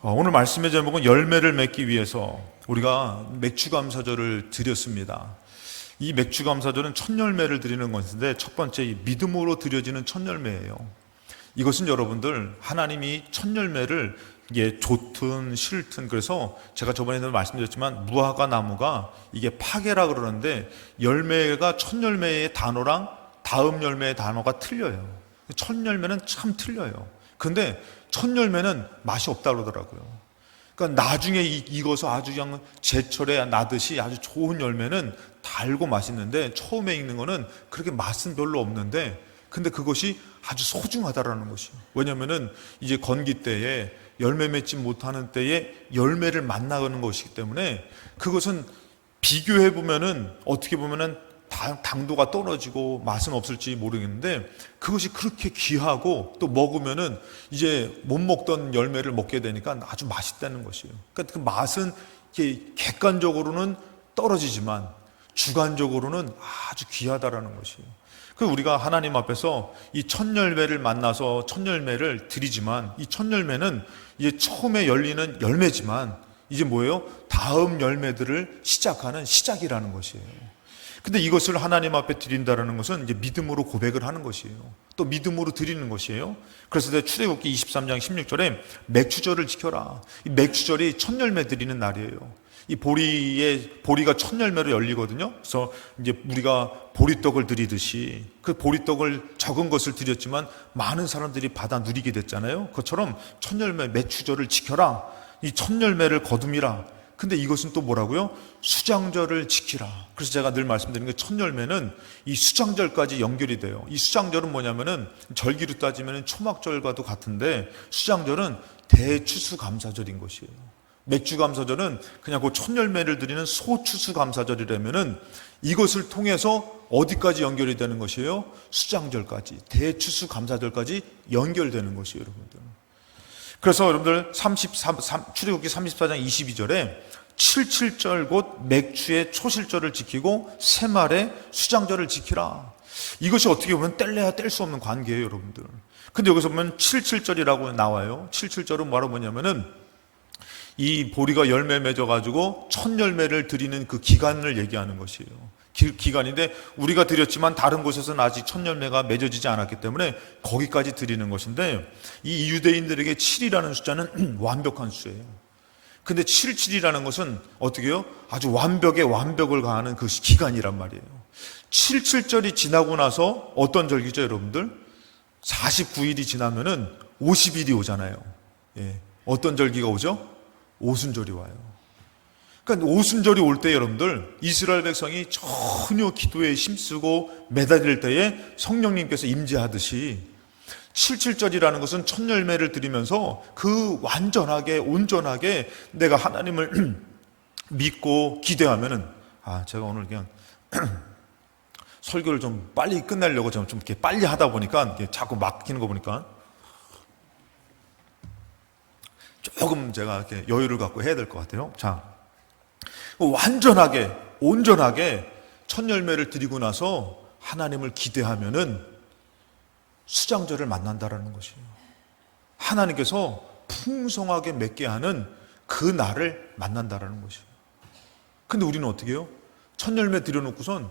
오늘 말씀의 제목은 열매를 맺기 위해서 우리가 맥주감사절을 드렸습니다. 이 맥주감사절은 첫 열매를 드리는 것인데 첫 번째 이 믿음으로 드려지는 첫 열매예요. 이것은 여러분들 하나님이 첫 열매를 이게 좋든 싫든, 그래서 제가 저번에도 말씀드렸지만 무화과 나무가 이게 파괴라 그러는데 열매가 첫 열매의 단어랑 다음 열매의 단어가 틀려요. 첫 열매는 참 틀려요. 근데 첫 열매는 맛이 없다 그러더라고요. 그러니까 나중에 익어서 아주 그냥 제철에 나듯이 아주 좋은 열매는 달고 맛있는데 처음에 익는 거는 그렇게 맛은 별로 없는데 근데 그것이 아주 소중하다라는 것이에요. 왜냐면은 이제 건기 때에 열매 맺지 못하는 때에 열매를 만나는 것이기 때문에 그것은 비교해 보면은 어떻게 보면은 당도가 떨어지고 맛은 없을지 모르겠는데 그것이 그렇게 귀하고 또 먹으면은 이제 못 먹던 열매를 먹게 되니까 아주 맛있다는 것이에요. 그러니까 그 맛은 객관적으로는 떨어지지만 주관적으로는 아주 귀하다라는 것이에요. 그 우리가 하나님 앞에서 이 첫 열매를 만나서 첫 열매를 드리지만 이 첫 열매는 이제 처음에 열리는 열매지만 이제 뭐예요? 다음 열매들을 시작하는 시작이라는 것이에요. 근데 이것을 하나님 앞에 드린다는 것은 이제 믿음으로 고백을 하는 것이에요. 또 믿음으로 드리는 것이에요. 그래서 출애굽기 23장 16절에 맥주절을 지켜라. 이 맥주절이 첫 열매 드리는 날이에요. 이 보리가 첫 열매로 열리거든요. 그래서 이제 우리가 보리떡을 드리듯이 그 보리떡을 적은 것을 드렸지만 많은 사람들이 받아 누리게 됐잖아요. 그것처럼 첫 열매 맥주절을 지켜라. 이 첫 열매를 거둠이라. 근데 이것은 또 뭐라고요? 수장절을 지키라. 그래서 제가 늘 말씀드리는 게 첫 열매는 이 수장절까지 연결이 돼요. 이 수장절은 뭐냐면은 절기로 따지면 초막절과도 같은데 수장절은 대추수감사절인 것이에요. 맥주감사절은 그냥 그 첫 열매를 드리는 소추수감사절이라면은 이것을 통해서 어디까지 연결이 되는 것이에요? 수장절까지, 대추수감사절까지 연결되는 것이에요, 여러분들. 그래서 여러분들 출애굽기 34장 22절에 77절 곧 맥주의 초실절을 지키고 새말의 수장절을 지키라. 이것이 어떻게 보면 뗄래야 뗄 수 없는 관계예요, 여러분들. 근데 여기서 보면 77절이라고 나와요. 77절은 뭐냐면은 이 보리가 열매 맺어가지고 첫 열매를 드리는 그 기간을 얘기하는 것이에요. 기간인데 우리가 드렸지만 다른 곳에서는 아직 첫 열매가 맺어지지 않았기 때문에 거기까지 드리는 것인데 이 유대인들에게 7이라는 숫자는 완벽한 수예요. 근데 77이라는 것은 어떻게 해요? 아주 완벽에 완벽을 가하는 그 기간이란 말이에요. 77절이 지나고 나서 어떤 절기죠, 여러분들? 49일이 지나면은 50일이 오잖아요. 어떤 절기가 오죠? 오순절이 와요. 그러니까 오순절이 올 때 여러분들 이스라엘 백성이 전혀 기도에 힘쓰고 매달릴 때에 성령님께서 임재하듯이 77절이라는 것은 첫 열매를 드리면서 그 완전하게 온전하게 내가 하나님을 믿고 기대하면은 제가 오늘 그냥 설교를 좀 빨리 끝내려고 좀 이렇게 빨리 하다 보니까 자꾸 막히는 거 보니까 조금 제가 이렇게 여유를 갖고 해야 될 것 같아요. 자, 완전하게 온전하게 첫 열매를 드리고 나서 하나님을 기대하면은 수장절을 만난다라는 것이에요. 하나님께서 풍성하게 맺게 하는 그 날을 만난다라는 것이에요. 근데 우리는 어떻게 해요? 첫 열매 드려놓고선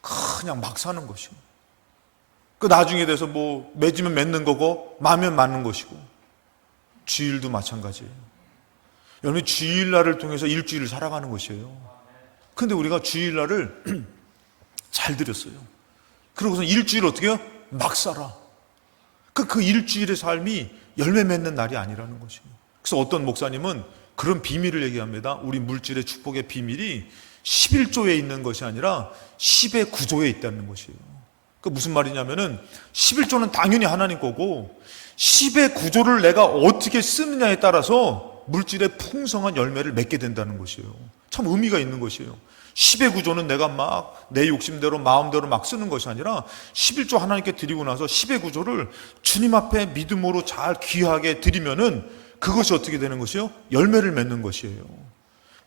그냥 막 사는 것이에요. 그 나중에 돼서 뭐 맺으면 맺는 거고 마면 맞는 것이고 주일도 마찬가지예요. 여러분 주일날을 통해서 일주일을 살아가는 것이에요. 근데 우리가 주일날을 잘 드렸어요. 그러고서 일주일 어떻게 해요? 막 살아. 그 일주일의 삶이 열매 맺는 날이 아니라는 것이에요. 그래서 어떤 목사님은 그런 비밀을 얘기합니다. 우리 물질의 축복의 비밀이 11조에 있는 것이 아니라 10의 구조에 있다는 것이에요. 그 무슨 말이냐면은 11조는 당연히 하나님 거고 10의 구조를 내가 어떻게 쓰느냐에 따라서 물질의 풍성한 열매를 맺게 된다는 것이에요. 참 의미가 있는 것이에요. 10의 구조는 내가 막 내 욕심대로 마음대로 막 쓰는 것이 아니라 11조 하나님께 드리고 나서 10의 구조를 주님 앞에 믿음으로 잘 귀하게 드리면은 그것이 어떻게 되는 것이요? 열매를 맺는 것이에요.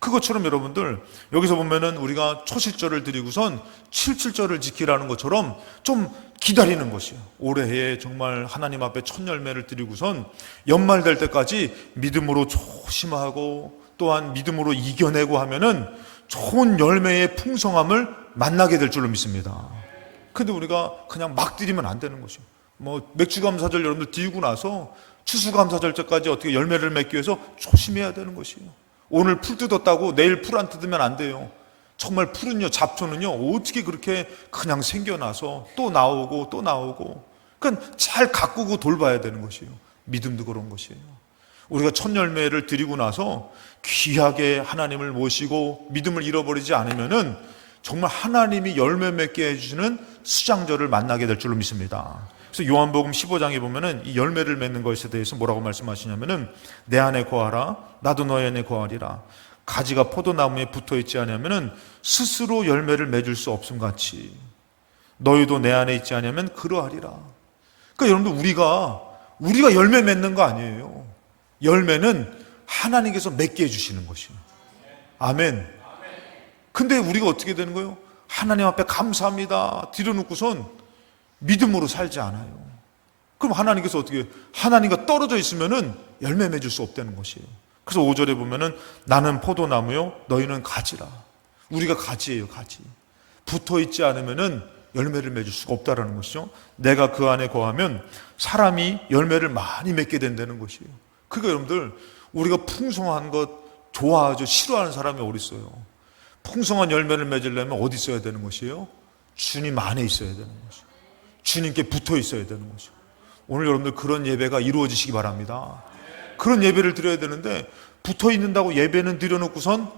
그것처럼 여러분들 여기서 보면은 우리가 초실절을 드리고선 칠칠절을 지키라는 것처럼 좀 기다리는 것이에요. 올해에 정말 하나님 앞에 첫 열매를 드리고선 연말 될 때까지 믿음으로 조심하고 또한 믿음으로 이겨내고 하면은 좋은 열매의 풍성함을 만나게 될 줄로 믿습니다. 근데 우리가 그냥 막 드리면 안 되는 것이에요. 뭐 맥주감사절 여러분들 드리고 나서 추수감사절 때까지 어떻게 열매를 맺기 위해서 조심해야 되는 것이에요. 오늘 풀 뜯었다고 내일 풀 안 뜯으면 안 돼요. 정말 풀은요, 잡초는요, 어떻게 그렇게 그냥 생겨나서 또 나오고 또 나오고. 그러니까 잘 가꾸고 돌봐야 되는 것이에요. 믿음도 그런 것이에요. 우리가 첫 열매를 드리고 나서 귀하게 하나님을 모시고 믿음을 잃어버리지 않으면은 정말 하나님이 열매 맺게 해주시는 수장절을 만나게 될 줄로 믿습니다. 그래서 요한복음 15장에 보면은 이 열매를 맺는 것에 대해서 뭐라고 말씀하시냐면은 내 안에 거하라 나도 너희 안에 거하리라. 가지가 포도나무에 붙어 있지 않으면은 스스로 열매를 맺을 수 없음 같이 너희도 내 안에 있지 않으면 그러하리라. 그러니까 여러분들 우리가 열매 맺는 거 아니에요. 열매는 하나님께서 맺게 해주시는 것이에요. 아멘. 근데 우리가 어떻게 되는 거예요? 하나님 앞에 감사합니다 드려놓고선 믿음으로 살지 않아요. 그럼 하나님께서 어떻게, 하나님과 떨어져 있으면은 열매 맺을 수 없다는 것이에요. 그래서 5절에 보면은 나는 포도나무요 너희는 가지라. 우리가 가지예요. 가지. 붙어 있지 않으면은 열매를 맺을 수가 없다라는 것이죠. 내가 그 안에 거하면 사람이 열매를 많이 맺게 된다는 것이에요. 그러니까 여러분들 우리가 풍성한 것 좋아하죠. 싫어하는 사람이 어디 있어요? 풍성한 열매를 맺으려면 어디 있어야 되는 것이에요? 주님 안에 있어야 되는 것이에요. 주님께 붙어 있어야 되는 것이에요. 오늘 여러분들 그런 예배가 이루어지시기 바랍니다. 그런 예배를 드려야 되는데 붙어 있는다고 예배는 드려놓고선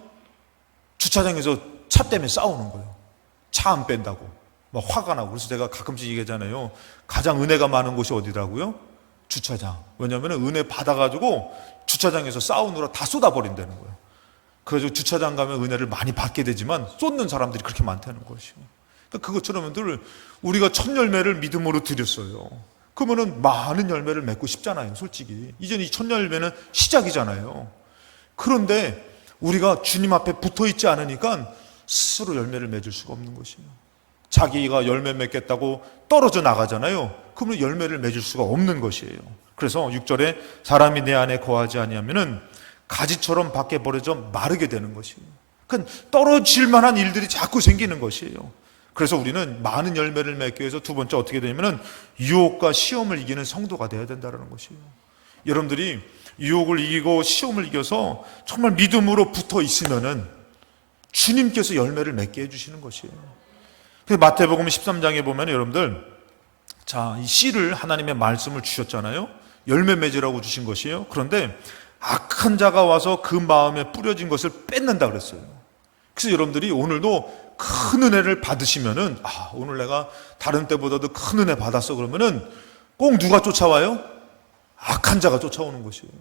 주차장에서 차 때문에 싸우는 거예요. 차 안 뺀다고 막 화가 나고. 그래서 제가 가끔씩 얘기하잖아요. 가장 은혜가 많은 곳이 어디라고요? 주차장. 왜냐하면 은혜 받아가지고 주차장에서 싸우느라 다 쏟아버린다는 거예요. 그래서 주차장 가면 은혜를 많이 받게 되지만 쏟는 사람들이 그렇게 많다는 것이에요. 그러니까 그것처럼 여러분들 우리가 첫 열매를 믿음으로 드렸어요. 그러면은 많은 열매를 맺고 싶잖아요. 솔직히 이전 이 첫 열매는 시작이잖아요. 그런데 우리가 주님 앞에 붙어 있지 않으니까 스스로 열매를 맺을 수가 없는 것이에요. 자기가 열매 맺겠다고 떨어져 나가잖아요. 그러면 열매를 맺을 수가 없는 것이에요. 그래서 6절에 사람이 내 안에 거하지 아니하면은 가지처럼 밖에 버려져 마르게 되는 것이에요. 그러니까 떨어질 만한 일들이 자꾸 생기는 것이에요. 그래서 우리는 많은 열매를 맺기 위해서 두 번째 어떻게 되냐면은 유혹과 시험을 이기는 성도가 되어야 된다는 것이에요. 여러분들이 유혹을 이기고 시험을 이겨서 정말 믿음으로 붙어 있으면은 주님께서 열매를 맺게 해주시는 것이에요. 그래서 마태복음 13장에 보면 여러분들 자, 이 씨를 하나님의 말씀을 주셨잖아요. 열매 맺으라고 주신 것이에요. 그런데 악한 자가 와서 그 마음에 뿌려진 것을 뺏는다 그랬어요. 그래서 여러분들이 오늘도 큰 은혜를 받으시면은 오늘 내가 다른 때보다도 큰 은혜 받았어 그러면은 꼭 누가 쫓아와요? 악한 자가 쫓아오는 것이에요.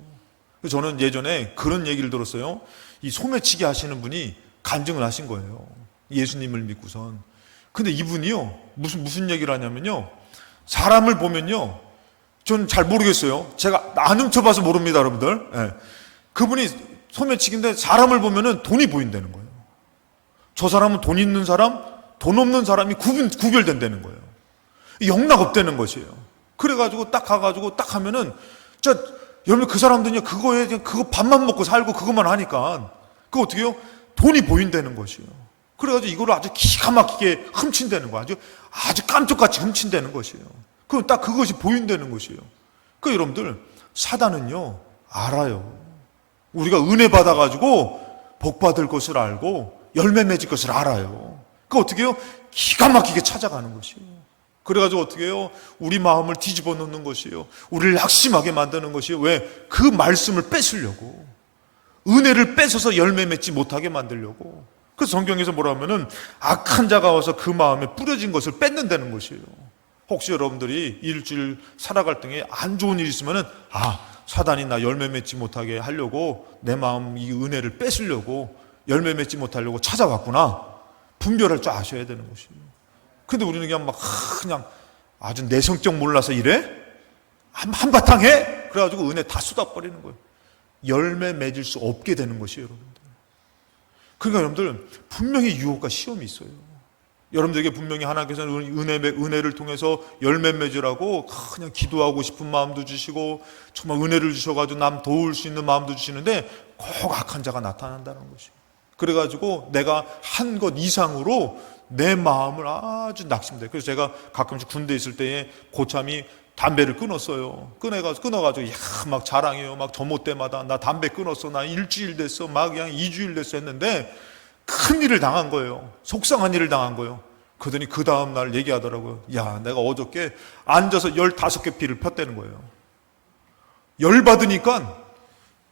그래서 저는 예전에 그런 얘기를 들었어요. 이 소매치기 하시는 분이 간증을 하신 거예요. 예수님을 믿고선. 근데 이분이요 무슨 얘기를 하냐면요, 사람을 보면요, 전 잘 모르겠어요. 제가 안 훔쳐봐서 모릅니다, 여러분들. 네. 그분이 소매치기인데 사람을 보면은 돈이 보인다는 거예요. 저 사람은 돈 있는 사람, 돈 없는 사람이 구별된다는 거예요. 영락 없다는 것이에요. 그래가지고 딱 가가지고 딱 하면은 여러분 그 사람들은요 그거 밥만 먹고 살고 그것만 하니까 그거 어떻게 해요? 돈이 보인다는 것이에요. 그래가지고 이거를 아주 기가 막히게 훔친다는 거예요. 아주 깜짝같이 훔친다는 것이에요. 그럼 딱 그것이 보인다는 것이에요. 그 여러분들 사단은요 알아요. 우리가 은혜 받아가지고 복 받을 것을 알고 열매 맺을 것을 알아요. 그 어떻게 해요? 기가 막히게 찾아가는 것이에요. 그래가지고 어떻게 해요? 우리 마음을 뒤집어 놓는 것이에요. 우리를 낙심하게 만드는 것이에요. 왜? 그 말씀을 뺏으려고, 은혜를 뺏어서 열매 맺지 못하게 만들려고. 그래서 성경에서 뭐라 하면은 악한 자가 와서 그 마음에 뿌려진 것을 뺏는다는 것이에요. 혹시 여러분들이 일주일 살아갈 등에 안 좋은 일이 있으면은 사단이 나 열매 맺지 못하게 하려고 내 마음 이 은혜를 뺏으려고 열매 맺지 못하려고 찾아왔구나. 분별할 줄 아셔야 되는 것이에요. 근데 우리는 그냥 아주 내성적 몰라서 이래? 한바탕 해? 그래가지고 은혜 다 쏟아버리는 거예요. 열매 맺을 수 없게 되는 것이에요, 여러분들. 그러니까 여러분들 분명히 유혹과 시험이 있어요. 여러분들에게 분명히 하나님께서는 은혜를 통해서 열매 맺으라고 그냥 기도하고 싶은 마음도 주시고 정말 은혜를 주셔가지고 남 도울 수 있는 마음도 주시는데 꼭 악한 자가 나타난다는 것이에요. 그래가지고 내가 한 것 이상으로 내 마음을 아주 낙심돼. 그래서 제가 가끔씩 군대에 있을 때에 고참이 담배를 끊었어요. 끊어가지고 막 자랑해요. 막 점호 때마다 나 담배 끊었어. 나 일주일 됐어. 막 그냥 2주일 됐어 했는데 큰 일을 당한 거예요. 속상한 일을 당한 거예요. 그러더니 그 다음날 얘기하더라고요. 야, 내가 어저께 앉아서 15개 피를 폈다는 거예요. 열받으니까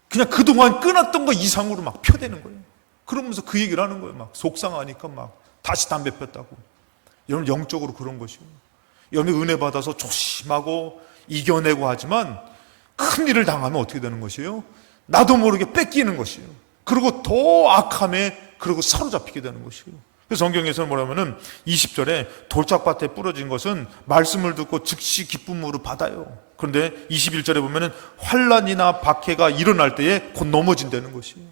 그냥 그동안 끊었던 거 이상으로 막 펴대는 거예요. 그러면서 그 얘기를 하는 거예요. 막 속상하니까 막 다시 담배 폈다고. 여러분 영적으로 그런 것이에요. 여러분 은혜 받아서 조심하고 이겨내고 하지만 큰 일을 당하면 어떻게 되는 것이에요? 나도 모르게 뺏기는 것이에요. 그리고 더 악함에 그리고 사로잡히게 되는 것이에요. 그래서 성경에서는 뭐라면은 20절에 돌짝밭에 부러진 것은 말씀을 듣고 즉시 기쁨으로 받아요. 그런데 21절에 보면은 환난이나 박해가 일어날 때에 곧 넘어진다는 것이에요.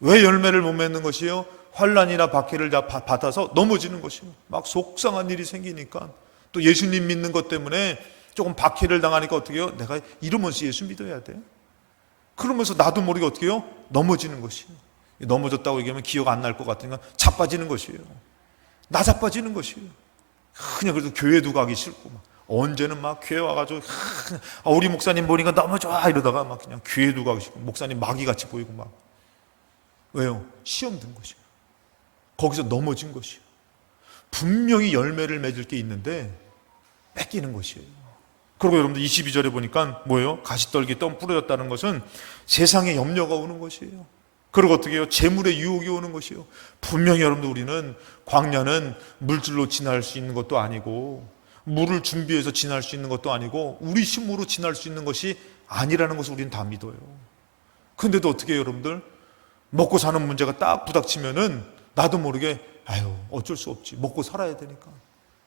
왜 열매를 못 맺는 것이에요? 환난이나 박해를 받아서 넘어지는 것이에요. 막 속상한 일이 생기니까 또 예수님 믿는 것 때문에 조금 박해를 당하니까 어떻게 해요? 내가 이러면서 예수 믿어야 돼. 그러면서 나도 모르게 어떻게 해요? 넘어지는 것이에요. 넘어졌다고 얘기하면 기억 안 날 것 같으니까 자빠지는 것이에요. 나 자빠지는 것이에요. 그냥 그래도 교회도 가기 싫고 막 언제는 막 교회 와가지고 우리 목사님 보니까 너무 좋아 이러다가 막 그냥 교회도 가기 싫고 목사님 마귀같이 보이고 막 왜요? 시험 든 것이에요. 거기서 넘어진 것이에요. 분명히 열매를 맺을 게 있는데 뺏기는 것이에요. 그리고 여러분들 22절에 보니까 뭐예요? 가시떨기 똥 부러졌다는 것은 세상에 염려가 오는 것이에요. 그리고 어떻게 해요? 재물의 유혹이 오는 것이에요. 분명히 여러분들 우리는 광야는 물질로 지날 수 있는 것도 아니고 물을 준비해서 지날 수 있는 것도 아니고 우리 힘으로 지날 수 있는 것이 아니라는 것을 우리는 다 믿어요. 근데도 어떻게 해요, 여러분들? 먹고 사는 문제가 딱 부닥치면은 나도 모르게 어쩔 수 없지. 먹고 살아야 되니까.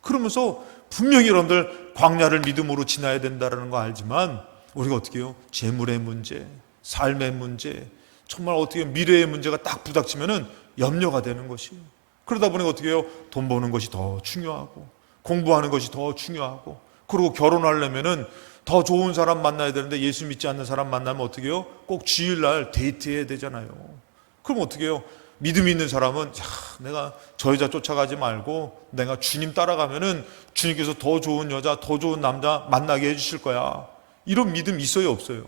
그러면서 분명히 여러분들 광야를 믿음으로 지나야 된다는 거 알지만 우리가 어떻게 해요? 재물의 문제, 삶의 문제, 정말 어떻게 미래의 문제가 딱 부닥치면은 염려가 되는 것이에요. 그러다 보니까 어떻게 해요? 돈 버는 것이 더 중요하고 공부하는 것이 더 중요하고 그리고 결혼하려면은 더 좋은 사람 만나야 되는데 예수 믿지 않는 사람 만나면 어떻게 해요? 꼭 주일날 데이트해야 되잖아요. 그럼 어떻게 해요? 믿음이 있는 사람은 내가 저 여자 쫓아가지 말고 내가 주님 따라가면은 주님께서 더 좋은 여자, 더 좋은 남자 만나게 해주실 거야. 이런 믿음 있어요, 없어요?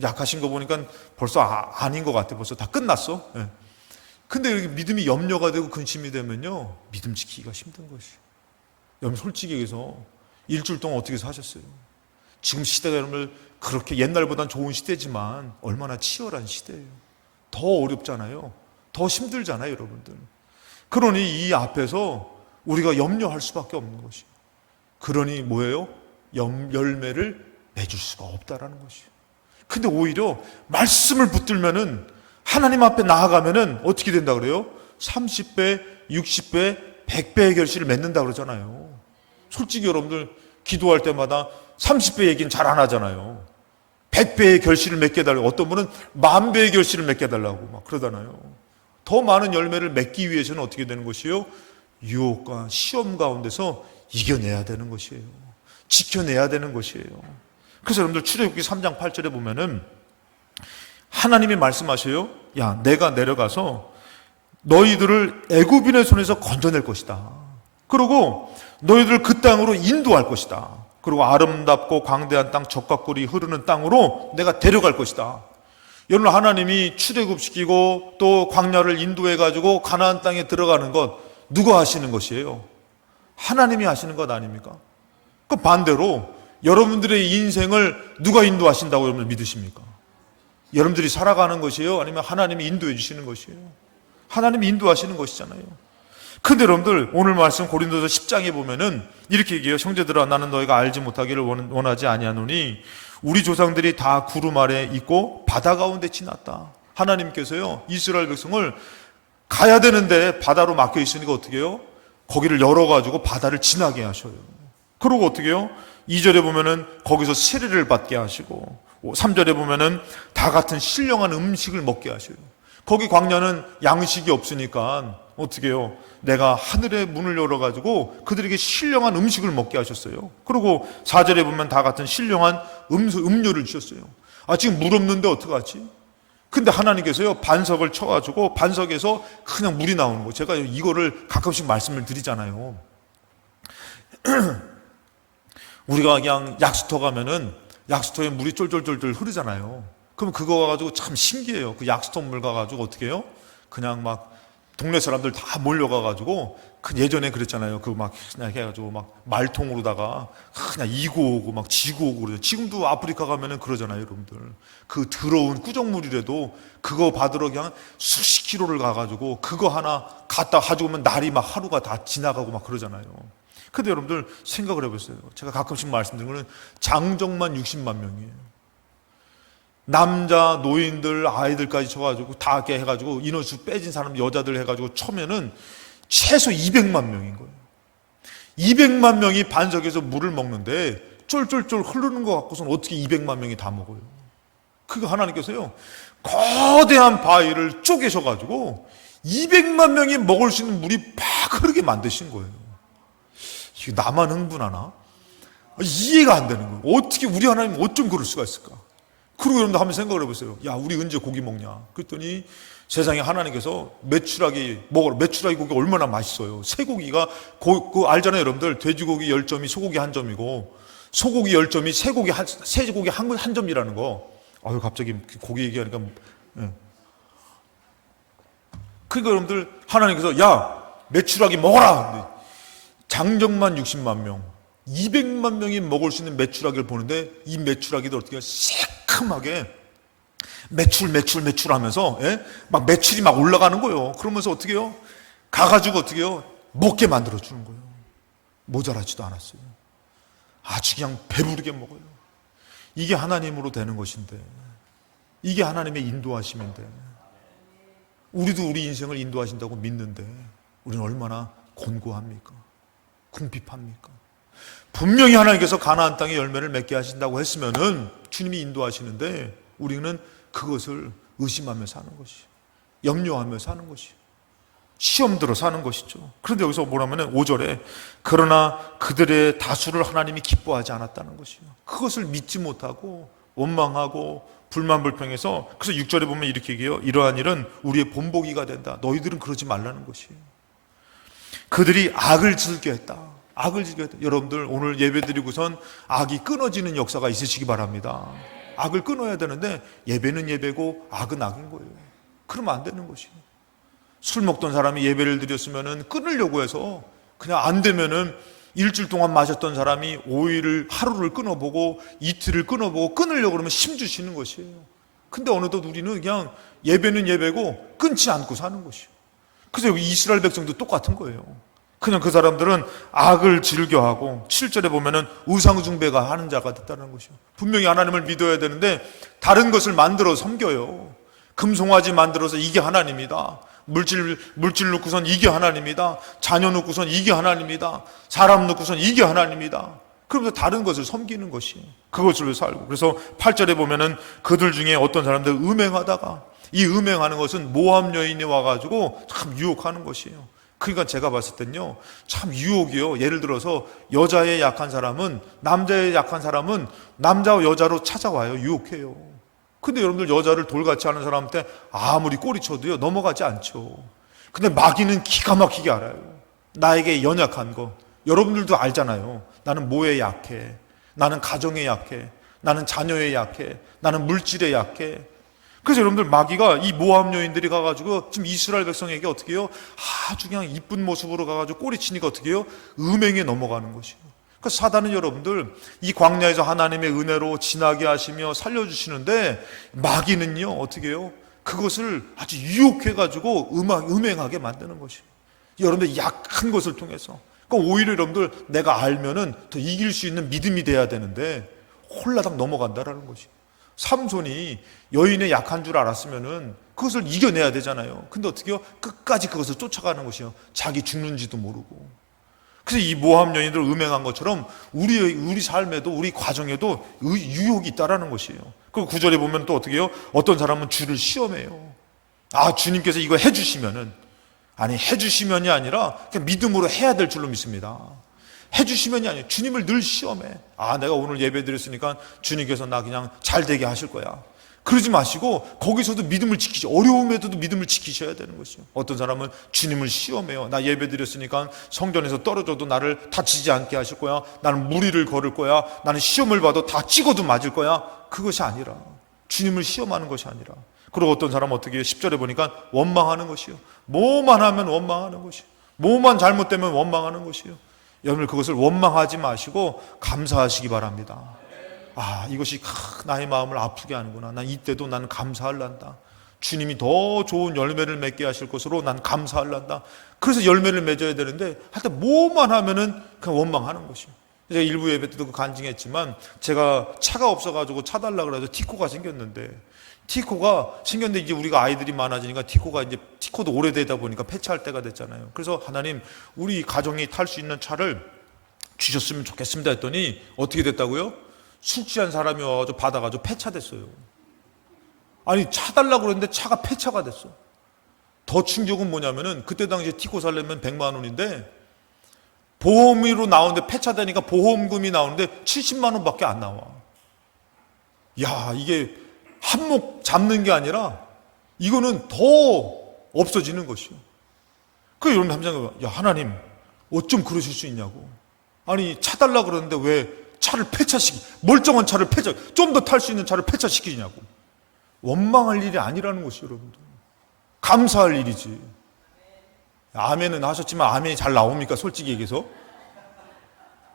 약하신 거 보니까 벌써 아닌 것 같아. 벌써 다 끝났어. 근데 이렇게 믿음이 염려가 되고 근심이 되면요, 믿음 지키기가 힘든 것이에요. 여러분 솔직히 얘기해서 일주일 동안 어떻게 사셨어요? 지금 시대가 여러분들 그렇게 옛날보단 좋은 시대지만 얼마나 치열한 시대예요. 더 어렵잖아요. 더 힘들잖아요, 여러분들. 그러니 이 앞에서 우리가 염려할 수밖에 없는 것이에요. 그러니 뭐예요? 열매를 맺을 수가 없다라는 것이에요. 근데 오히려 말씀을 붙들면은 하나님 앞에 나아가면은 어떻게 된다 그래요? 30배, 60배, 100배의 결실을 맺는다 그러잖아요. 솔직히 여러분들 기도할 때마다 30배 얘기는 잘 안 하잖아요. 100배의 결실을 맺게 해달라고, 어떤 분은 10,000배의 결실을 맺게 해달라고 막 그러잖아요. 더 많은 열매를 맺기 위해서는 어떻게 되는 것이에요? 유혹과 시험 가운데서 이겨내야 되는 것이에요. 지켜내야 되는 것이에요. 그래서 여러분들 출애굽기 3장 8절에 보면은 하나님이 말씀하셔요. 야, 내가 내려가서 너희들을 애굽인의 손에서 건져낼 것이다. 그리고 너희들을 그 땅으로 인도할 것이다. 그리고 아름답고 광대한 땅, 젖과 꿀이 흐르는 땅으로 내가 데려갈 것이다. 여러분 하나님이 출애굽시키고 또 광야를 인도해가지고 가나안 땅에 들어가는 것 누가 하시는 것이에요? 하나님이 하시는 것 아닙니까? 그 반대로 여러분들의 인생을 누가 인도하신다고 여러분들 믿으십니까? 여러분들이 살아가는 것이에요? 아니면 하나님이 인도해 주시는 것이에요? 하나님이 인도하시는 것이잖아요. 근데 여러분들 오늘 말씀 고린도서 10장에 보면은 이렇게 얘기해요. 형제들아, 나는 너희가 알지 못하기를 원하지 아니하노니 우리 조상들이 다 구름 아래 있고 바다 가운데 지났다. 하나님께서요 이스라엘 백성을 가야 되는데 바다로 막혀 있으니까 어떻게 해요? 거기를 열어가지고 바다를 지나게 하셔요. 그리고 어떻게 해요? 2절에 보면은 거기서 세례를 받게 하시고 3절에 보면은 다 같은 신령한 음식을 먹게 하셔요. 거기 광야는 양식이 없으니까 어떻게 해요? 내가 하늘의 문을 열어가지고 그들에게 신령한 음식을 먹게 하셨어요. 그리고 4절에 보면 다 같은 신령한 음료를 주셨어요. 지금 물 없는데 어떡하지? 근데 하나님께서요, 반석을 쳐가지고 반석에서 그냥 물이 나오는 거예요. 제가 이거를 가끔씩 말씀을 드리잖아요. 우리가 그냥 약수터 가면은 약수터에 물이 쫄쫄쫄쫄 흐르잖아요. 그럼 그거 가지고 참 신기해요. 그 약수터 물 가가지고 어떻게 해요? 그냥 막 동네 사람들 다 몰려가가지고 그 예전에 그랬잖아요. 그 막 그냥 해가지고 막 말통으로다가 그냥 이고 오고 막 지고 오고 그러죠. 지금도 아프리카 가면은 그러잖아요, 여러분들. 그 더러운 꾸정물이라도 그거 받으러 그냥 수십 킬로를 가가지고 그거 하나 갖다 가지고 오면 날이 막 하루가 다 지나가고 막 그러잖아요. 근데 여러분들 생각을 해보세요. 제가 가끔씩 말씀드리는 거는 장정만 60만 명이에요. 남자, 노인들, 아이들까지 쳐가지고 다 이렇게 해가지고 인원수 빼진 사람, 여자들 해가지고 쳐면은 최소 200만 명인 거예요. 200만 명이 반석에서 물을 먹는데 쫄쫄쫄 흐르는 것 같고서는 어떻게 200만 명이 다 먹어요? 그거 하나님께서요, 거대한 바위를 쪼개셔가지고 200만 명이 먹을 수 있는 물이 팍 흐르게 만드신 거예요. 이게 나만 흥분하나? 이해가 안 되는 거예요. 어떻게 우리 하나님 어쩜 그럴 수가 있을까? 그리고 여러분들 한번 생각을 해보세요. 야, 우리 언제 고기 먹냐? 그랬더니 세상에 하나님께서 메추라기 먹으라. 메추라기 고기 얼마나 맛있어요. 쇠고기가 그거 알잖아요, 여러분들. 돼지고기 10점이 소고기 1점이고 소고기 10점이 쇠고기 한 점이라는 거. 아유, 갑자기 고기 얘기하니까. 예. 그러니까 여러분들 하나님께서 야, 메추라기 먹어라. 장정만 60만 명, 200만 명이 먹을 수 있는 메추라기를 보는데 이 메추라기도 어떻게 새큼하게 매출 하면서, 예? 막 매출이 막 올라가는 거예요. 그러면서 어떻게 해요? 가가지고 어떻게 해요? 먹게 만들어 주는 거예요. 모자라지도 않았어요. 아주 그냥 배부르게 먹어요. 이게 하나님으로 되는 것인데, 이게 하나님의 인도하심인데, 우리도 우리 인생을 인도하신다고 믿는데 우리는 얼마나 곤고합니까? 궁핍합니까? 분명히 하나님께서 가나안 땅에 열매를 맺게 하신다고 했으면은 주님이 인도하시는데 우리는 그것을 의심하며 사는 것이, 염려하며 사는 것이, 시험 들어 사는 것이죠. 그런데 여기서 뭐라면은 5절에 그러나 그들의 다수를 하나님이 기뻐하지 않았다는 것이요. 그것을 믿지 못하고 원망하고 불만불평해서, 그래서 6절에 보면 이렇게 얘기해요. 이러한 일은 우리의 본보기가 된다. 너희들은 그러지 말라는 것이에요. 그들이 악을 즐겨했다. 악을 즐겨했다. 여러분들 오늘 예배드리고선 악이 끊어지는 역사가 있으시기 바랍니다. 악을 끊어야 되는데 예배는 예배고 악은 악인 거예요. 그러면 안 되는 것이에요. 술 먹던 사람이 예배를 드렸으면은 끊으려고 해서 그냥 안 되면은 일주일 동안 마셨던 사람이 5일을 하루를 끊어보고 이틀을 끊어보고 끊으려고 그러면 힘 주시는 것이에요. 근데 어느덧 우리는 그냥 예배는 예배고 끊지 않고 사는 것이에요. 그래서 여기 이스라엘 백성도 똑같은 거예요. 그냥 그 사람들은 악을 즐겨하고 7절에 보면은 우상숭배가 하는 자가 됐다는 것이요. 분명히 하나님을 믿어야 되는데 다른 것을 만들어 섬겨요. 금송아지 만들어서 이게 하나님이다. 물질 놓고선 이게 하나님이다. 자녀 놓고선 이게 하나님이다. 사람 놓고선 이게 하나님이다. 그러면서 다른 것을 섬기는 것이, 그것으로 살고. 그래서 8절에 보면은 그들 중에 어떤 사람들 음행하다가, 이 음행하는 것은 모함 여인이 와가지고 참 유혹하는 것이에요. 그러니까 제가 봤을 땐요, 참 유혹이요. 예를 들어서 여자의 약한 사람은, 남자의 약한 사람은 남자와 여자로 찾아와요. 유혹해요. 근데 여러분들 여자를 돌같이 하는 사람한테 아무리 꼬리쳐도요 넘어가지 않죠. 근데 마귀는 기가 막히게 알아요. 나에게 연약한 거 여러분들도 알잖아요. 나는 뭐에 약해, 나는 가정에 약해, 나는 자녀에 약해, 나는 물질에 약해. 그래서 여러분들 마귀가 이 모함 여인들이 가가지고 지금 이스라엘 백성에게 어떻게 해요? 아주 그냥 이쁜 모습으로 가가지고 꼬리치니까 어떻게 해요? 음행에 넘어가는 것이에요. 그래서 사단은 여러분들 이 광야에서 하나님의 은혜로 지나게 하시며 살려주시는데, 마귀는요 어떻게 해요? 그것을 아주 유혹해가지고 음행하게 만드는 것이에요. 여러분들 약한 것을 통해서. 그러니까 오히려 여러분들 내가 알면은 더 이길 수 있는 믿음이 돼야 되는데 홀라당 넘어간다라는 것이에요. 삼손이 여인의 약한 줄 알았으면은 그것을 이겨내야 되잖아요. 근데 어떻게 해요? 끝까지 그것을 쫓아가는 것이요. 자기 죽는지도 모르고. 그래서 이 모함 여인들을 음행한 것처럼 우리 삶에도, 우리 과정에도 유혹이 있다라는 것이에요. 그리고 9절에 보면 또 어떻게 해요? 어떤 사람은 주를 시험해요. 아, 주님께서 이거 해주시면은, 아니, 해주시면이 아니라 그냥 믿음으로 해야 될 줄로 믿습니다. 해주시면이 아니에요. 주님을 늘 시험해. 아, 내가 오늘 예배 드렸으니까 주님께서 나 그냥 잘 되게 하실 거야. 그러지 마시고 거기서도 믿음을 지키죠. 어려움에도 믿음을 지키셔야 되는 것이요. 어떤 사람은 주님을 시험해요. 나 예배 드렸으니까 성전에서 떨어져도 나를 다치지 않게 하실 거야. 나는 무리를 걸을 거야. 나는 시험을 봐도 다 찍어도 맞을 거야. 그것이 아니라, 주님을 시험하는 것이 아니라, 그리고 어떤 사람은 어떻게 해요? 10절에 보니까 원망하는 것이요. 뭐만 하면 원망하는 것이요. 뭐만 잘못되면 원망하는 것이요. 여러분, 그것을 원망하지 마시고 감사하시기 바랍니다. 아, 이것이 나의 마음을 아프게 하는구나. 난 이때도 나는 감사할란다. 주님이 더 좋은 열매를 맺게 하실 것으로 난 감사할란다. 그래서 열매를 맺어야 되는데, 하여튼 뭐만 하면은 그냥 원망하는 것이요. 제가 일부 예배 때도 간증했지만, 제가 차가 없어가지고 차 달라고 해서 티코가 생겼는데, 이제 우리가 아이들이 많아지니까 티코도 오래되다 보니까 폐차할 때가 됐잖아요. 그래서 하나님, 우리 가정이 탈 수 있는 차를 주셨으면 좋겠습니다 했더니 어떻게 됐다고요? 술 취한 사람이 와가지고 받아가지고 폐차됐어요. 아니, 차 달라고 그랬는데 차가 폐차가 됐어. 더 충격은 뭐냐면은, 그때 당시에 티코 살려면 100만 원인데 보험으로 나오는데, 폐차되니까 보험금이 나오는데 70만 원밖에 안 나와. 야, 이게 한몫 잡는 게 아니라 이거는 더 없어지는 것이요. 그 여러분 함장, 야, 하나님 어쩜 그러실 수 있냐고. 아니, 차 달라고 그러는데 왜 차를 멀쩡한 차를 좀 더 탈 수 있는 차를 폐차시키냐고. 원망할 일이 아니라는 것이요, 여러분들. 감사할 일이지. 아멘은 하셨지만 아멘이 잘 나옵니까? 솔직히 얘기해서.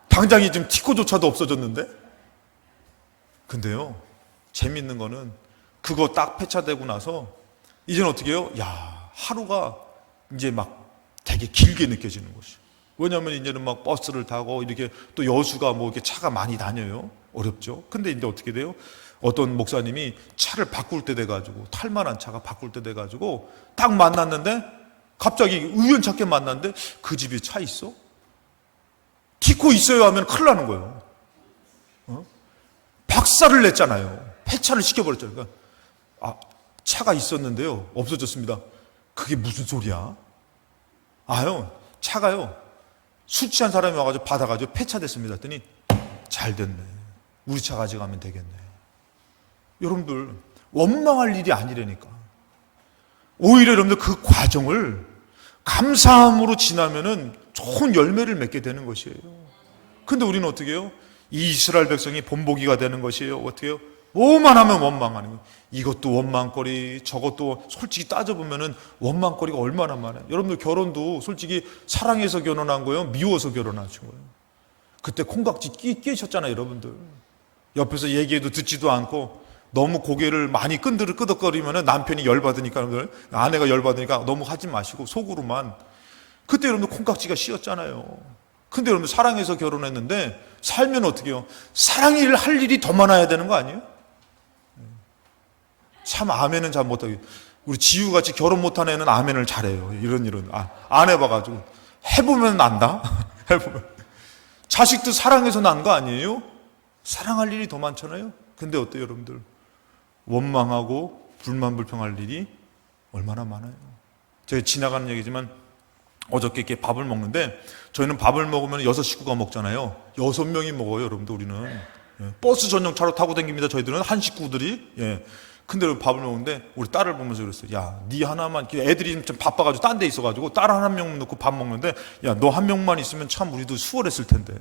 당장에 지금 티코조차도 없어졌는데. 근데요, 재밌는 거는 그거 딱 폐차되고 나서 이제는 어떻게 해요? 야, 하루가 이제 막 되게 길게 느껴지는 것이요. 왜냐하면 이제는 막 버스를 타고 이렇게 또 여수가 뭐 이렇게 차가 많이 다녀요. 어렵죠. 근데 이제 어떻게 돼요? 어떤 목사님이 차를 바꿀 때 돼가지고, 탈만한 차가 바꿀 때 돼가지고 딱 만났는데, 갑자기 우연찮게 만났는데, 그 집에 차 있어? 티코 있어요 하면 큰일 나는 거예요. 박살을 냈잖아요. 폐차를 시켜버렸잖아요. 그러니까, 아, 차가 있었는데요, 없어졌습니다. 그게 무슨 소리야? 아요, 차가요, 술 취한 사람이 와가지고 받아가지고 폐차됐습니다 했더니, 잘 됐네, 우리 차 가져가면 되겠네. 여러분들, 원망할 일이 아니라니까. 오히려 여러분들 그 과정을 감사함으로 지나면은 좋은 열매를 맺게 되는 것이에요. 근데 우리는 어떻게 해요? 이 이스라엘 백성이 본보기가 되는 것이에요. 어떻게 해요? 뭐만 하면 원망하는 거예요. 이것도 원망거리, 저것도. 솔직히 따져보면은 원망거리가 얼마나 많아요. 여러분들 결혼도 솔직히 사랑해서 결혼한 거예요? 미워서 결혼하신 거예요? 그때 콩깍지 끼셨잖아요, 여러분들. 옆에서 얘기해도 듣지도 않고 너무 고개를 많이 끄덕거리면 남편이 열받으니까, 아내가 열받으니까 너무 하지 마시고 속으로만. 그때 여러분들 콩깍지가 씌었잖아요. 근데 여러분들 사랑해서 결혼했는데 살면 어떻게 해요? 사랑을 할 일이 더 많아야 되는 거 아니에요? 참 아멘은 잘 못하게. 우리 지우같이 결혼 못한 애는 아멘을 잘해요. 이런 안 해봐가지고. 해보면 안다. 해보면. 자식도 사랑해서 난 거 아니에요? 사랑할 일이 더 많잖아요. 근데 어때요, 여러분들? 원망하고 불만불평할 일이 얼마나 많아요. 제가 지나가는 얘기지만, 어저께 이렇게 밥을 먹는데, 저희는 밥을 먹으면 6식구가 먹잖아요. 6명이 먹어요, 여러분들. 우리는 버스 전용차로 타고 다닙니다. 저희들은 한 식구들이. 근데 밥을 먹는데 우리 딸을 보면서 그랬어요. 야, 네 하나만, 애들이 좀 바빠가지고 딴 데 있어가지고 딸 한 명 놓고 밥 먹는데, 야, 너 한 명만 있으면 참 우리도 수월했을 텐데.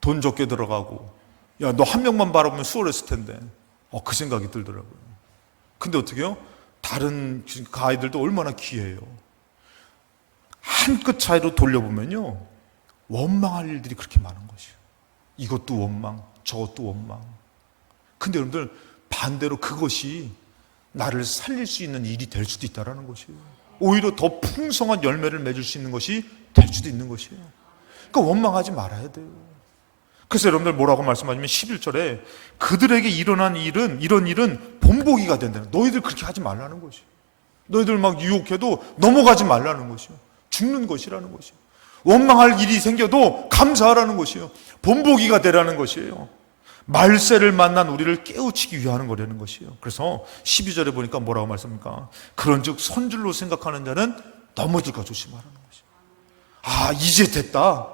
돈 적게 들어가고, 야, 너 한 명만 바라보면 수월했을 텐데. 그 생각이 들더라고요. 근데 어떻게 해요? 다른 그 아이들도 얼마나 귀해요. 한 끗 차이로 돌려보면요, 원망할 일들이 그렇게 많은 것이에요. 이것도 원망, 저것도 원망. 근데 여러분들, 반대로 그것이 나를 살릴 수 있는 일이 될 수도 있다는 것이에요. 오히려 더 풍성한 열매를 맺을 수 있는 것이 될 수도 있는 것이에요. 그러니까 원망하지 말아야 돼요. 그래서 여러분들 뭐라고 말씀하시면 11절에 그들에게 일어난 일은, 이런 일은 본보기가 된다는, 너희들 그렇게 하지 말라는 것이에요. 너희들 막 유혹해도 넘어가지 말라는 것이에요. 죽는 것이라는 것이에요. 원망할 일이 생겨도 감사하라는 것이에요. 본보기가 되라는 것이에요. 말세를 만난 우리를 깨우치기 위하는 거라는 것이에요. 그래서 12절에 보니까 뭐라고 말씀합니까? 그런즉 선줄로 생각하는 자는 넘어질까 조심하라는 것이에요. 아, 이제 됐다.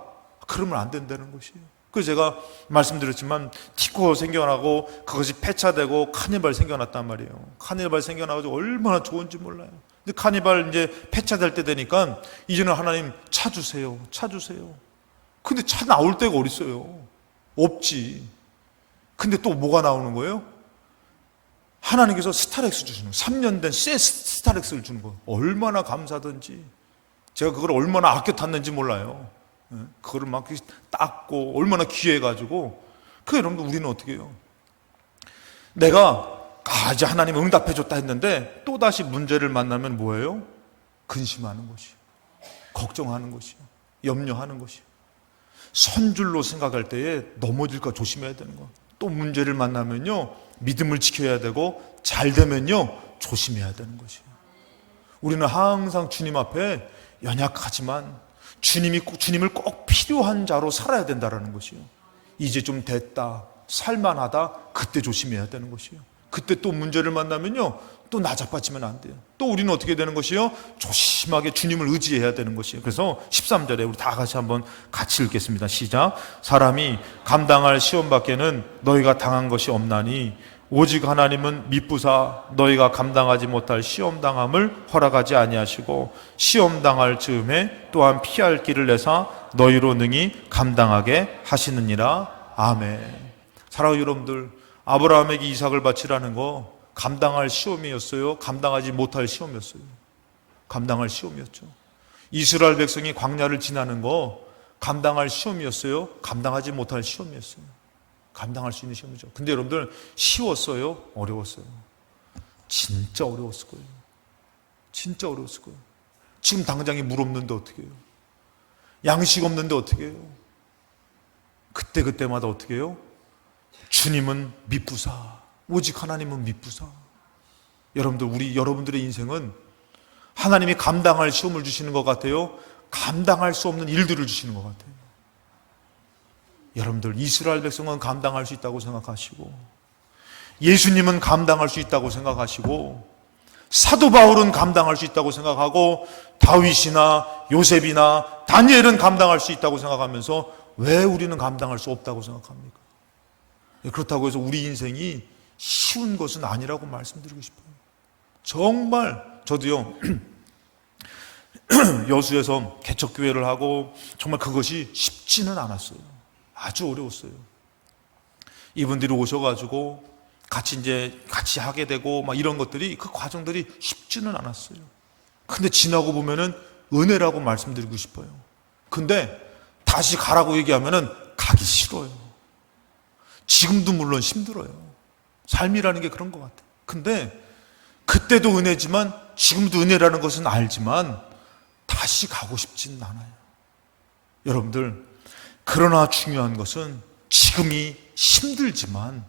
그러면 안 된다는 것이에요. 그래서 제가 말씀드렸지만 티코 생겨나고 그것이 폐차되고 카니발 생겨났단 말이에요. 카니발 생겨나가지고 얼마나 좋은지 몰라요. 근데 카니발 이제 폐차될 때 되니까 이제는 하나님 차 주세요. 차 주세요. 근데 차 나올 데가 어딨어요? 없지. 근데 또 뭐가 나오는 거예요? 하나님께서 스타렉스 주시는 거예요. 3년 된 새 스타렉스를 주는 거예요. 얼마나 감사하든지. 제가 그걸 얼마나 아껴 탔는지 몰라요. 그거를 막 닦고 얼마나 귀해가지고. 그 여러분들 우리는 어떻게 해요? 내가 이제 하나님 응답해 줬다 했는데 또다시 문제를 만나면 뭐예요? 근심하는 것이요, 걱정하는 것이요, 염려하는 것이요. 선줄로 생각할 때에 넘어질까 조심해야 되는 거. 또 문제를 만나면요 믿음을 지켜야 되고 잘 되면요 조심해야 되는 것이에요. 우리는 항상 주님 앞에 연약하지만 주님을 꼭 필요한 자로 살아야 된다는 것이에요. 이제 좀 됐다, 살만하다, 그때 조심해야 되는 것이에요. 그때 또 문제를 만나면요 또 나자빠지면 안 돼요. 또 우리는 어떻게 되는 것이요? 조심하게 주님을 의지해야 되는 것이에요. 그래서 13절에 우리 다 같이 한번 같이 읽겠습니다. 시작. 사람이 감당할 시험 밖에는 너희가 당한 것이 없나니 오직 하나님은 미쁘사 너희가 감당하지 못할 시험 당함을 허락하지 아니하시고 시험 당할 즈음에 또한 피할 길을 내사 너희로 능히 감당하게 하시느니라. 아멘. 사랑하는 여러분들, 아브라함에게 이삭을 바치라는 거 감당할 시험이었어요? 감당하지 못할 시험이었어요? 감당할 시험이었죠. 이스라엘 백성이 광야를 지나는 거 감당할 시험이었어요? 감당하지 못할 시험이었어요? 감당할 수 있는 시험이죠. 근데 여러분들 쉬웠어요? 어려웠어요? 진짜 어려웠을 거예요. 진짜 어려웠을 거예요. 지금 당장에 물 없는데 어떻게 해요? 양식 없는데 어떻게 해요? 그때마다 어떻게 해요? 주님은 미쁘사, 오직 하나님은 미쁘사. 여러분들, 여러분들의 인생은 하나님이 감당할 시험을 주시는 것 같아요? 감당할 수 없는 일들을 주시는 것 같아요. 여러분들, 이스라엘 백성은 감당할 수 있다고 생각하시고, 예수님은 감당할 수 있다고 생각하시고, 사도 바울은 감당할 수 있다고 생각하고, 다윗이나 요셉이나 다니엘은 감당할 수 있다고 생각하면서 왜 우리는 감당할 수 없다고 생각합니까? 그렇다고 해서 우리 인생이 쉬운 것은 아니라고 말씀드리고 싶어요. 정말 저도요 여수에서 개척교회를 하고 정말 그것이 쉽지는 않았어요. 아주 어려웠어요. 이분들이 오셔가지고 같이 하게 되고 막 이런 것들이, 그 과정들이 쉽지는 않았어요. 근데 지나고 보면은 은혜라고 말씀드리고 싶어요. 근데 다시 가라고 얘기하면은 가기 싫어요. 지금도 물론 힘들어요. 삶이라는 게 그런 것 같아요. 근데 그때도 은혜지만 지금도 은혜라는 것은 알지만 다시 가고 싶지는 않아요. 여러분들, 그러나 중요한 것은 지금이 힘들지만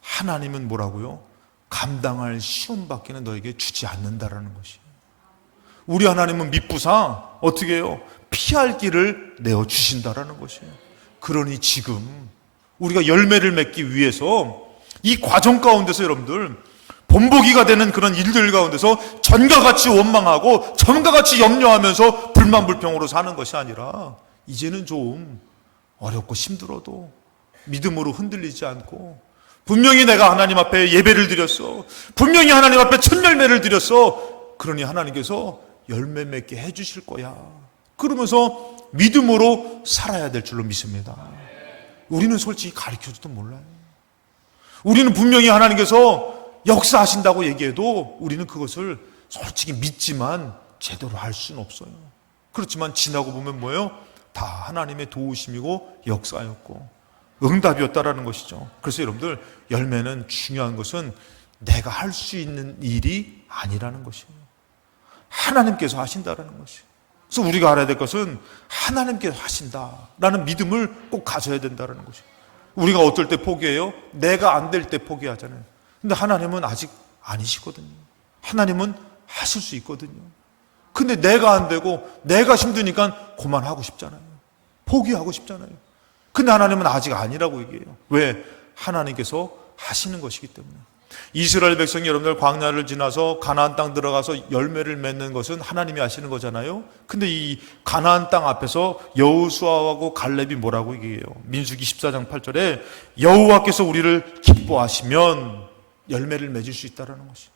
하나님은 뭐라고요? 감당할 시험밖에는 너에게 주지 않는다라는 것이에요. 우리 하나님은 미쁘사 어떻게 해요? 피할 길을 내어주신다라는 것이에요. 그러니 지금 우리가 열매를 맺기 위해서 이 과정 가운데서 여러분들 본보기가 되는 그런 일들 가운데서 전과 같이 원망하고 전과 같이 염려하면서 불만불평으로 사는 것이 아니라 이제는 좀 어렵고 힘들어도 믿음으로 흔들리지 않고 분명히 내가 하나님 앞에 예배를 드렸어, 분명히 하나님 앞에 첫 열매를 드렸어, 그러니 하나님께서 열매 맺게 해주실 거야, 그러면서 믿음으로 살아야 될 줄로 믿습니다. 우리는 솔직히 가르쳐줘도 몰라요. 우리는 분명히 하나님께서 역사하신다고 얘기해도 우리는 그것을 솔직히 믿지만 제대로 할 수는 없어요. 그렇지만 지나고 보면 뭐예요? 다 하나님의 도우심이고 역사였고 응답이었다라는 것이죠. 그래서 여러분들, 열매는 중요한 것은 내가 할 수 있는 일이 아니라는 것이에요. 하나님께서 하신다라는 것이에요. 그래서 우리가 알아야 될 것은 하나님께서 하신다라는 믿음을 꼭 가져야 된다는 것이에요. 우리가 어떨 때 포기해요? 내가 안 될 때 포기하잖아요. 근데 하나님은 아직 아니시거든요. 하나님은 하실 수 있거든요. 근데 내가 안 되고 내가 힘드니까 그만하고 싶잖아요. 포기하고 싶잖아요. 근데 하나님은 아직 아니라고 얘기해요. 왜? 하나님께서 하시는 것이기 때문에. 이스라엘 백성이 여러분들 광야를 지나서 가나안 땅 들어가서 열매를 맺는 것은 하나님이 하시는 거잖아요. 근데 이 가나안 땅 앞에서 여호수아하고 갈렙이 뭐라고 얘기해요? 민수기 14장 8절에 여호와께서 우리를 기뻐하시면 열매를 맺을 수 있다라는 것이,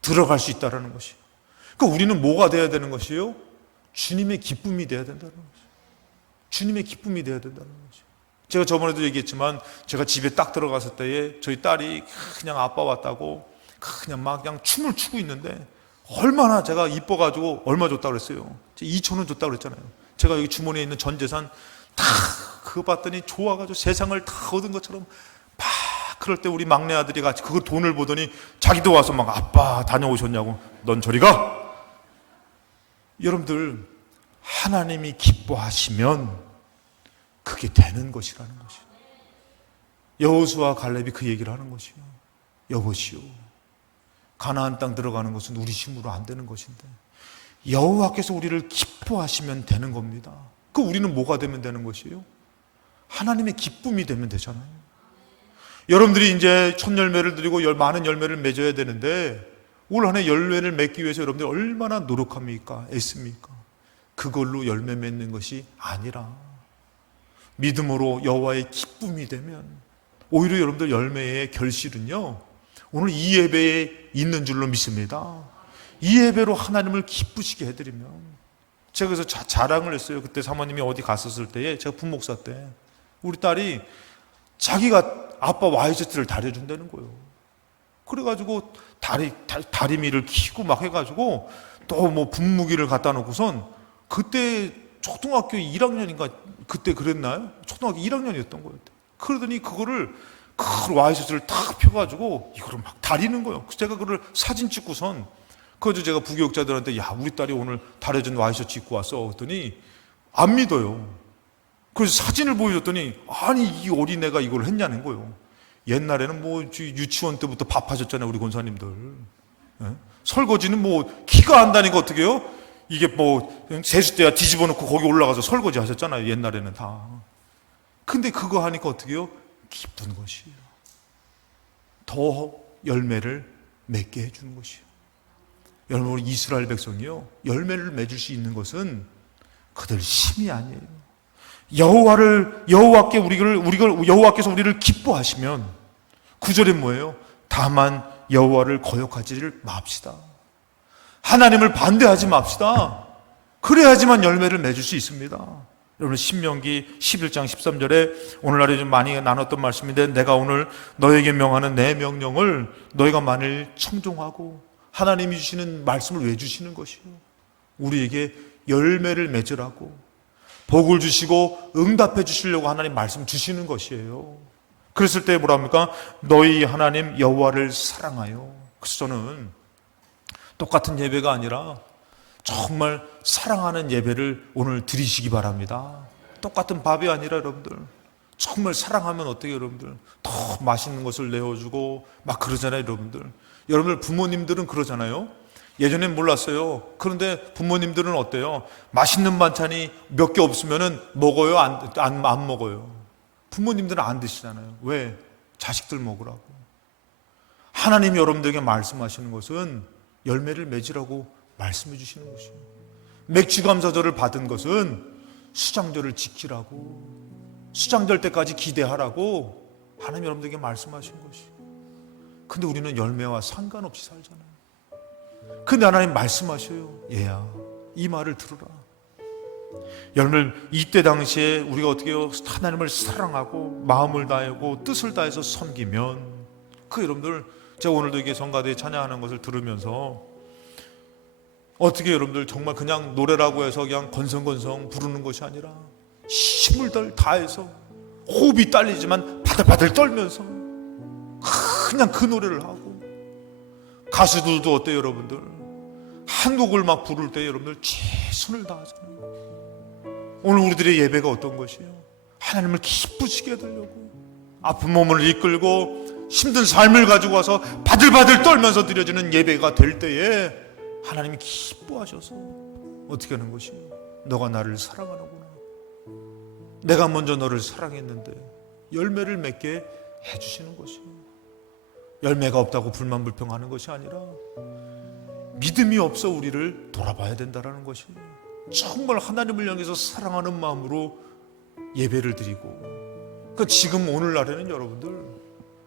들어갈 수 있다라는 것이. 그러니까 우리는 뭐가 돼야 되는 것이에요? 주님의 기쁨이 돼야 된다는 것이. 주님의 기쁨이 돼야 된다는 것이. 제가 저번에도 얘기했지만 제가 집에 딱 들어갔을 때에 저희 딸이 그냥 아빠 왔다고 그냥 막 그냥 춤을 추고 있는데 얼마나 제가 이뻐가지고 얼마 줬다고 그랬어요? 2,000원 줬다고 그랬잖아요. 제가 여기 주머니에 있는 전 재산 다 그거 봤더니 좋아가지고 세상을 다 얻은 것처럼 막 그럴 때 우리 막내 아들이 같이 그 돈을 보더니 자기도 와서 막 아빠 다녀오셨냐고. 넌 저리 가. 여러분들 하나님이 기뻐하시면 그게 되는 것이라는 것이요. 여호수아 갈렙이 그 얘기를 하는 것이요. 여보시오, 가나안 땅 들어가는 것은 우리 힘으로 안 되는 것인데 여호와께서 우리를 기뻐하시면 되는 겁니다. 그 우리는 뭐가 되면 되는 것이에요? 하나님의 기쁨이 되면 되잖아요. 여러분들이 이제 첫 열매를 드리고 많은 열매를 맺어야 되는데 올 한 해 열매를 맺기 위해서 여러분들이 얼마나 노력합니까? 애씁니까? 그걸로 열매 맺는 것이 아니라 믿음으로 여호와의 기쁨이 되면 오히려 여러분들 열매의 결실은요, 오늘 이 예배에 있는 줄로 믿습니다. 이 예배로 하나님을 기쁘시게 해드리면, 제가 그래서 자랑을 했어요. 그때 사모님이 어디 갔었을 때에 제가 부목사 때 우리 딸이 자기가 아빠 와이셔츠를 다려준다는 거예요. 그래가지고 다리미를 키고 막 해가지고 또 뭐 분무기를 갖다 놓고선 그때 초등학교 1학년인가 그때 그랬나요? 초등학교 1학년이었던 거예요. 그러더니 그거를 그 와이셔츠를 탁 펴가지고 이거를 막 다리는 거예요. 제가 그걸 사진 찍고선 그래서 제가 부교육자들한테 야 우리 딸이 오늘 다려준 와이셔츠 입고 왔어. 그랬더니 안 믿어요. 그래서 사진을 보여줬더니 아니 이 어린애가 이걸 했냐는 거예요. 옛날에는 뭐 유치원 때부터 밥하셨잖아요 우리 권사님들. 예? 설거지는 뭐 키가 안 다니까 어떻게 해요? 이게 뭐 세숫대야 뒤집어 놓고 거기 올라가서 설거지 하셨잖아요 옛날에는 다. 근데 그거 하니까 어떻게 해요? 기쁜 것이에요. 더 열매를 맺게 해주는 것이에요. 여러분 이스라엘 백성이요 열매를 맺을 수 있는 것은 그들 힘이 아니에요. 여호와께서 우리를 기뻐하시면 9절에 뭐예요? 다만 여호와를 거역하지를 맙시다. 하나님을 반대하지 맙시다. 그래야지만 열매를 맺을 수 있습니다. 여러분 신명기 11장 13절에 오늘날에 좀 많이 나눴던 말씀인데 내가 오늘 너에게 명하는 내 명령을 너희가 만일 청종하고 하나님이 주시는 말씀을 왜 주시는 것이요? 우리에게 열매를 맺으라고 복을 주시고 응답해 주시려고 하나님 말씀 주시는 것이에요. 그랬을 때 뭐라 합니까? 너희 하나님 여호와를 사랑하여. 그래서 저는 똑같은 예배가 아니라 정말 사랑하는 예배를 오늘 드리시기 바랍니다. 똑같은 밥이 아니라 여러분들 정말 사랑하면 어떻게 여러분들 더 맛있는 것을 내어주고 막 그러잖아요 여러분들. 여러분들 부모님들은 그러잖아요. 예전엔 몰랐어요. 그런데 부모님들은 어때요? 맛있는 반찬이 몇 개 없으면은 먹어요? 안 먹어요? 부모님들은 안 드시잖아요. 왜? 자식들 먹으라고. 하나님이 여러분들에게 말씀하시는 것은 열매를 맺으라고 말씀해 주시는 것이에요. 맥주감사절을 받은 것은 수장절을 지키라고, 수장절 때까지 기대하라고 하나님 여러분들에게 말씀하신 것이에요. 근데 우리는 열매와 상관없이 살잖아요. 근데 하나님 말씀하셔요. 얘야, 이 말을 들으라. 열매를 이때 당시에 우리가 어떻게 해요? 하나님을 사랑하고 마음을 다하고 뜻을 다해서 섬기면 그 여러분들 제가 오늘도 이게 성가대에 찬양하는 것을 들으면서 어떻게 여러분들 정말 그냥 노래라고 해서 그냥 건성건성 부르는 것이 아니라 힘을 다해서 호흡이 딸리지만 바들바들 떨면서 그냥 그 노래를 하고 가수들도 어때요 여러분들? 한 곡을 막 부를 때 여러분들 최선을 다하잖아요. 오늘 우리들의 예배가 어떤 것이에요? 하나님을 기쁘시게 해드리려고 아픈 몸을 이끌고 힘든 삶을 가지고 와서 바들바들 떨면서 드려지는 예배가 될 때에 하나님이 기뻐하셔서 어떻게 하는 것이에요? 너가 나를 사랑하는구나. 내가 먼저 너를 사랑했는데 열매를 맺게 해주시는 것이에요. 열매가 없다고 불만불평하는 것이 아니라 믿음이 없어 우리를 돌아봐야 된다는 것이에요. 정말 하나님을 향해서 사랑하는 마음으로 예배를 드리고, 그러니까 지금 오늘날에는 여러분들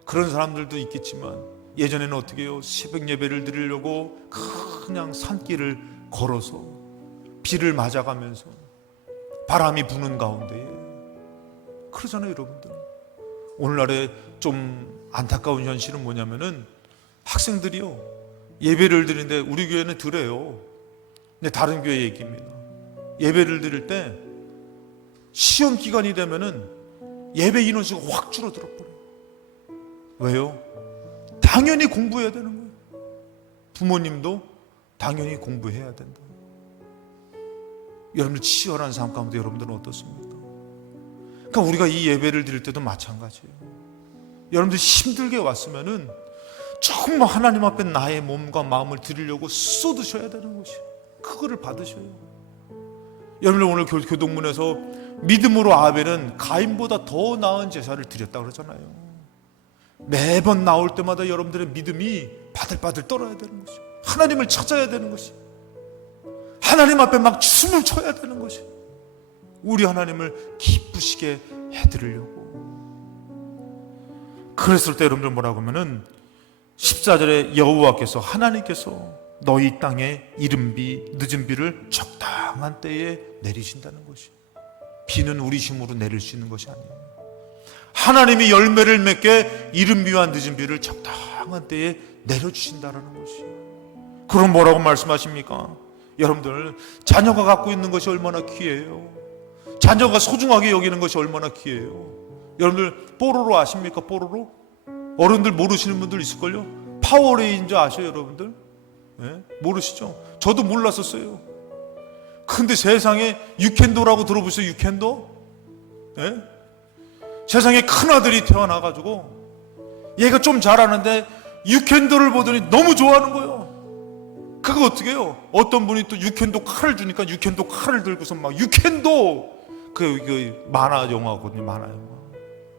그런 사람들도 있겠지만 예전에는 어떻게 해요? 새벽 예배를 드리려고 그냥 산길을 걸어서 비를 맞아가면서 바람이 부는 가운데에 그러잖아요, 여러분들. 오늘날에 좀 안타까운 현실은 뭐냐면은 학생들이요, 예배를 드리는데 우리 교회는 드려요. 근데 다른 교회 얘기입니다. 예배를 드릴 때 시험 기간이 되면은 예배 인원수가 확 줄어들어 버려요. 왜요? 당연히 공부해야 되는 거예요. 부모님도 당연히 공부해야 된다. 여러분들 치열한 삶 가운데 여러분들은 어떻습니까? 그러니까 우리가 이 예배를 드릴 때도 마찬가지예요. 여러분들 힘들게 왔으면은 정말 하나님 앞에 나의 몸과 마음을 드리려고 쏟으셔야 되는 것이에요. 그거를 받으셔요. 여러분들 오늘 교동문에서 믿음으로 아벨은 가인보다 더 나은 제사를 드렸다고 그러잖아요. 매번 나올 때마다 여러분들의 믿음이 바들바들 떨어야 되는 것이에요. 하나님을 찾아야 되는 것이에요. 하나님 앞에 막 춤을 춰야 되는 것이에요. 우리 하나님을 기쁘시게 해드리려고. 그랬을 때 여러분들 뭐라고 하면은 14절에 여호와께서 하나님께서 너희 땅에 이른비 늦은 비를 적당한 때에 내리신다는 것이에요. 비는 우리 힘으로 내릴 수 있는 것이 아니에요. 하나님이 열매를 맺게 이른 비와 늦은 비를 적당한 때에 내려주신다는 것이에요. 그럼 뭐라고 말씀하십니까? 여러분들 자녀가 갖고 있는 것이 얼마나 귀해요. 자녀가 소중하게 여기는 것이 얼마나 귀해요. 여러분들 뽀로로 아십니까? 뽀로로? 어른들 모르시는 분들 있을걸요? 파워레인저 아셔요, 여러분들? 네? 모르시죠? 저도 몰랐었어요. 근데 세상에 유캔도라고 들어보세요. 유캔도? 네? 세상에 큰아들이 태어나가지고 얘가 좀 잘하는데 유캔도를 보더니 너무 좋아하는 거예요. 그거 어떻게 해요? 어떤 분이 또 유캔도 칼을 주니까 유캔도 칼을 들고서 막 유캔도 그 만화 영화거든요. 만화 영화.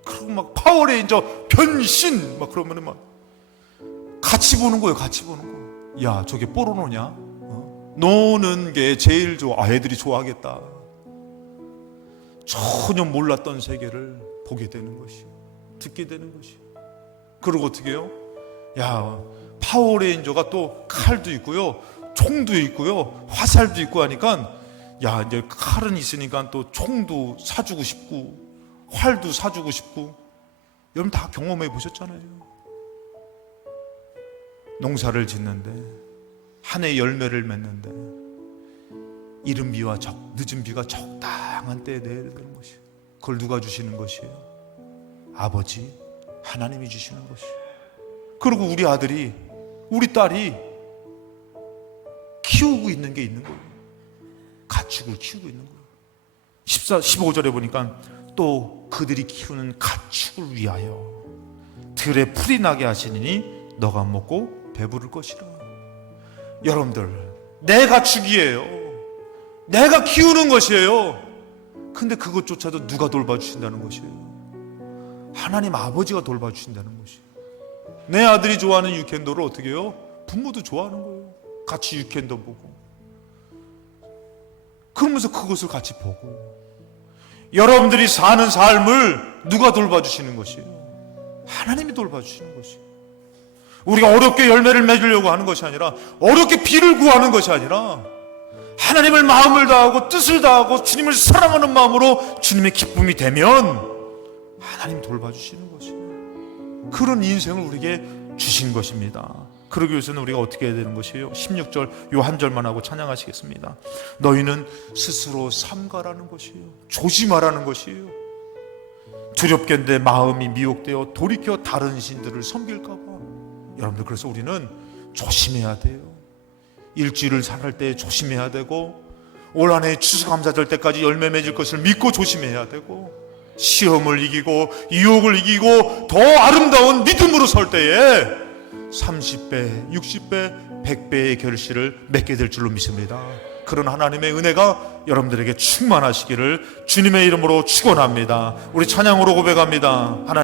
그리고 막 파워레인저 변신 막 그러면은 막 같이 보는 거예요. 같이 보는 거. 야, 저게 뽀로로냐? 노는 게 제일 좋아. 애들이 좋아하겠다. 전혀 몰랐던 세계를 보게 되는 것이, 듣게 되는 것이. 그리고 어떻게 해요? 야, 파워레인저가 또 칼도 있고요, 총도 있고요, 화살도 있고 하니까 야, 이제 칼은 있으니까 또 총도 사주고 싶고 활도 사주고 싶고. 여러분 다 경험해 보셨잖아요. 농사를 짓는데 한 해 열매를 맺는데 이른 비와 늦은 비가 적당한 때에 내야 되는 것이에요. 그걸 누가 주시는 것이에요? 아버지 하나님이 주시는 것이에요. 그리고 우리 아들이 우리 딸이 키우고 있는 게 있는 거예요. 가축을 키우고 있는 거예요. 15절에 보니까 또 그들이 키우는 가축을 위하여 들에 풀이 나게 하시니 너가 먹고 배부를 것이라. 여러분들 내 가축이에요. 내가 키우는 것이에요. 근데 그것조차도 누가 돌봐주신다는 것이에요? 하나님 아버지가 돌봐주신다는 것이에요. 내 아들이 좋아하는 유캔도를 어떻게 해요? 부모도 좋아하는 거예요. 같이 유캔도 보고 그러면서 그것을 같이 보고. 여러분들이 사는 삶을 누가 돌봐주시는 것이에요? 하나님이 돌봐주시는 것이에요. 우리가 어렵게 열매를 맺으려고 하는 것이 아니라, 어렵게 비를 구하는 것이 아니라, 하나님을 마음을 다하고 뜻을 다하고 주님을 사랑하는 마음으로 주님의 기쁨이 되면 하나님 돌봐주시는 것이에요. 그런 인생을 우리에게 주신 것입니다. 그러기 위해서는 우리가 어떻게 해야 되는 것이에요? 16절 요 한 절만 하고 찬양하시겠습니다. 너희는 스스로 삼가라는 것이에요. 조심하라는 것이에요. 두렵게 내 마음이 미혹되어 돌이켜 다른 신들을 섬길까 봐. 여러분들 그래서 우리는 조심해야 돼요. 일주일을 살할 때 조심해야 되고, 올 한해 추수감사절 때까지 열매 맺을 것을 믿고 조심해야 되고, 시험을 이기고 유혹을 이기고 더 아름다운 믿음으로 설 때에 30배, 60배, 100배의 결실을 맺게 될 줄로 믿습니다. 그런 하나님의 은혜가 여러분들에게 충만하시기를 주님의 이름으로 축원합니다. 우리 찬양으로 고백합니다. 하나님